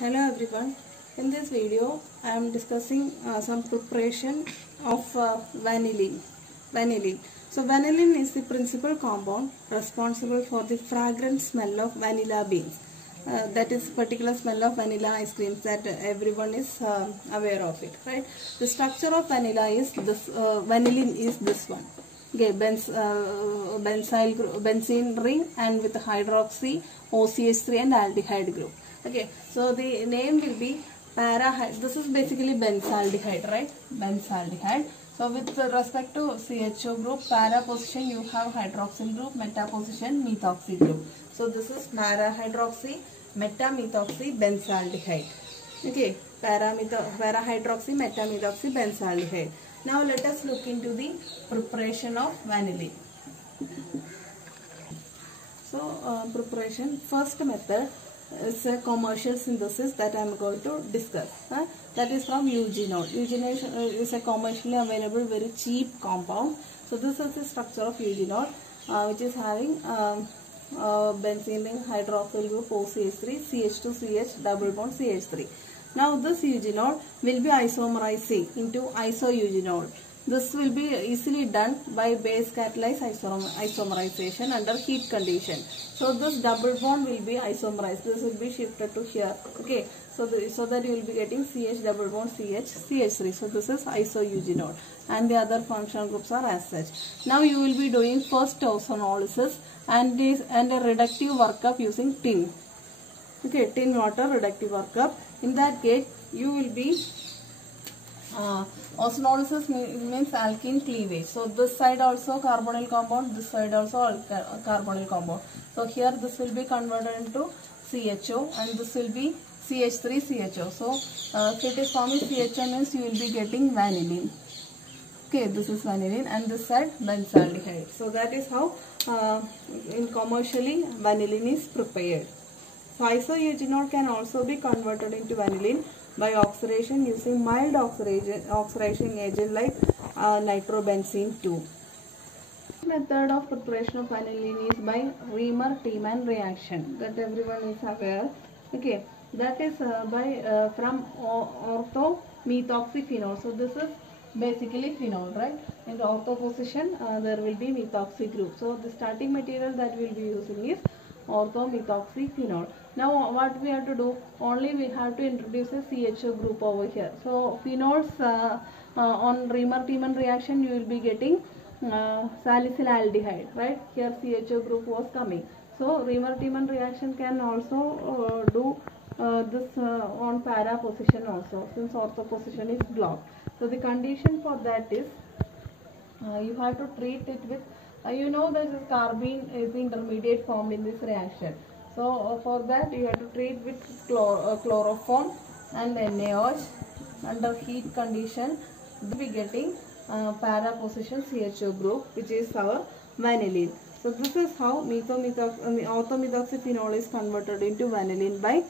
Hello everyone. In this video, I am discussing some preparation of vanillin. So vanillin is the principal compound responsible for the fragrant smell of vanilla beans. That is particular smell of vanilla ice creams that everyone is aware of it, right? The structure of vanilla is this. Vanillin is this one. Okay, benzene ring and with hydroxy, OCH3 and aldehyde group. Okay, so the name will be this is basically benzaldehyde, right? Benzaldehyde. So with respect to CHO group, para position you have hydroxyl group, meta position methoxy group. So this is para hydroxy, meta methoxy, benzaldehyde. Okay, para hydroxy, meta methoxy, benzaldehyde. Now let us look into the preparation of vanillin. So preparation, first method is a commercial synthesis that I am going to discuss. That is from eugenol. Eugenol is a commercially available very cheap compound. So this is the structure of eugenol, which is having benzene ring, hydroxyl group, OCH3, CH2CH, double bond CH3. Now this eugenol will be isomerizing into isoeugenol. This will be easily done by base catalyzed isomerization under heat condition. So this double bond will be isomerized. This will be shifted to here. Okay. So that you will be getting CH double bond CH3. So this is isoeugenol, and the other functional groups are as such. Now you will be doing first ozonolysis and a reductive workup using tin. Okay, tin water reductive workup. In that case, you will be ozonolysis means alkene cleavage. So this side also carbonyl compound, this side also carbonyl compound. So here this will be converted into CHO and this will be CH3CHO. So if it is forming CHO means you will be getting vanillin. Okay, this is vanillin and this side benzaldehyde. So that is how in commercially vanillin is prepared. So isoeugenol can also be converted into vanillin by oxidation using mild oxidizing agent like nitrobenzene 2. Method of preparation of vanillin is by Reamer-Tiemann reaction that everyone is aware. Okay, that is from ortho-methoxyphenol. So this is basically phenol, right? In the ortho position there will be methoxy group. So the starting material that we will be using is ortho-methoxyphenol. Now what we have to do, only we have to introduce a CHO group over here. So phenols on Reamer-Tiemann reaction you will be getting salicylaldehyde, right? Here CHO group was coming. So Reamer-Tiemann reaction can also do this on para position also, since ortho position is blocked. So the condition for that is you have to treat it with you know that this carbene is the intermediate formed in this reaction. So for that you have to treat with chloroform and NaOH under heat condition. We will be getting para position CHO group, which is our vanillin. So this is how ortho-methoxyphenol is converted into vanillin by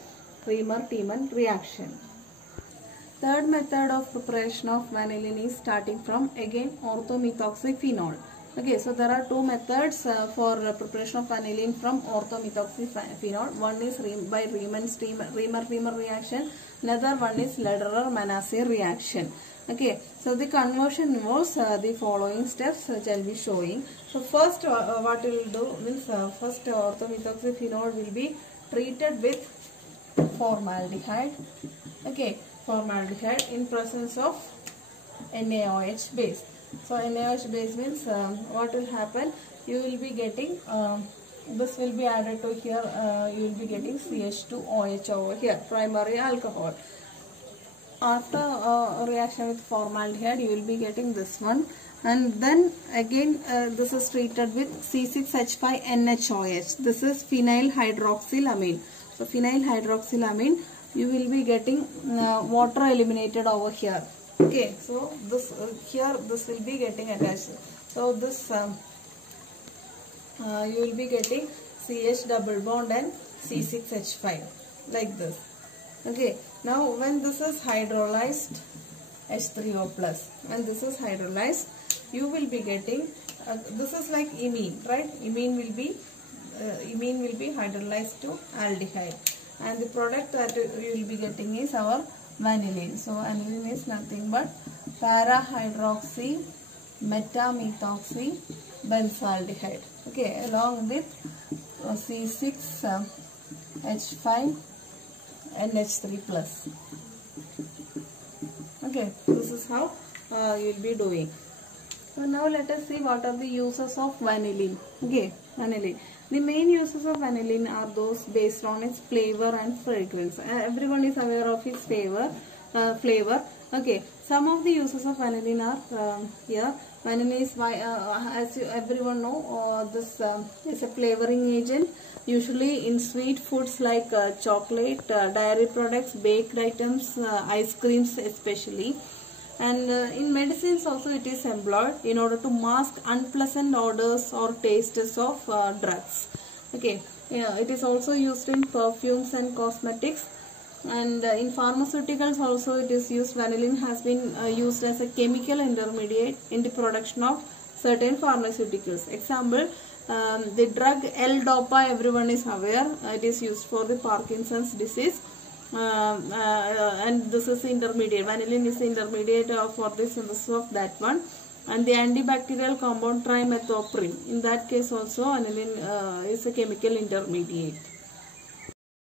Reamer-Tiemann reaction. Third method of preparation of vanillin is starting from again ortho-methoxyphenol. Okay, so there are two methods for preparation of vanillin from ortho-methoxyphenol. One is by Reamer-Tiemann reaction. Another one is Lederer-Manasse reaction. Okay, so the conversion involves the following steps which I will be showing. So first what we will do means first ortho-methoxyphenol will be treated with formaldehyde. Okay, formaldehyde in presence of NaOH base. So NaOH base means what will happen, you will be getting this will be added to here, you will be getting CH2OH over here, primary alcohol. After reaction with formaldehyde you will be getting this one, and then again this is treated with C6H5NHOH. This is phenyl hydroxylamine. So phenyl hydroxylamine you will be getting water eliminated over here. Okay, so this here this will be getting attached. So this you will be getting CH double bond and C6H5 like this. Okay, now when this is hydrolyzed H3O plus, when this is hydrolyzed you will be getting this is like imine, right? Imine will be hydrolyzed to aldehyde. and the product that you will be getting is our vanillin. So vanillin is nothing but para-hydroxy metamethoxy benzaldehyde, okay, along with C6H5 NH3 plus. Okay, this is how you will be doing. So now let us see what are the uses of vanillin. Okay, vanillin. The main uses of vanillin are those based on its flavor and fragrance. Everyone is aware of its flavor. Okay, some of the uses of vanillin are here. Vanillin is, as everyone know, this is a flavoring agent. Usually in sweet foods like chocolate, dairy products, baked items, ice creams especially. And in medicines also it is employed in order to mask unpleasant odors or tastes of drugs. Okay, yeah, it is also used in perfumes and cosmetics, and in pharmaceuticals also it is used. Vanillin has been used as a chemical intermediate in the production of certain pharmaceuticals. Example, the drug L-Dopa, everyone is aware, it is used for the Parkinson's disease. And this is intermediate. Vanillin is the intermediate for the synthesis of that one. And the antibacterial compound trimethoprim, in that case also vanillin is a chemical intermediate.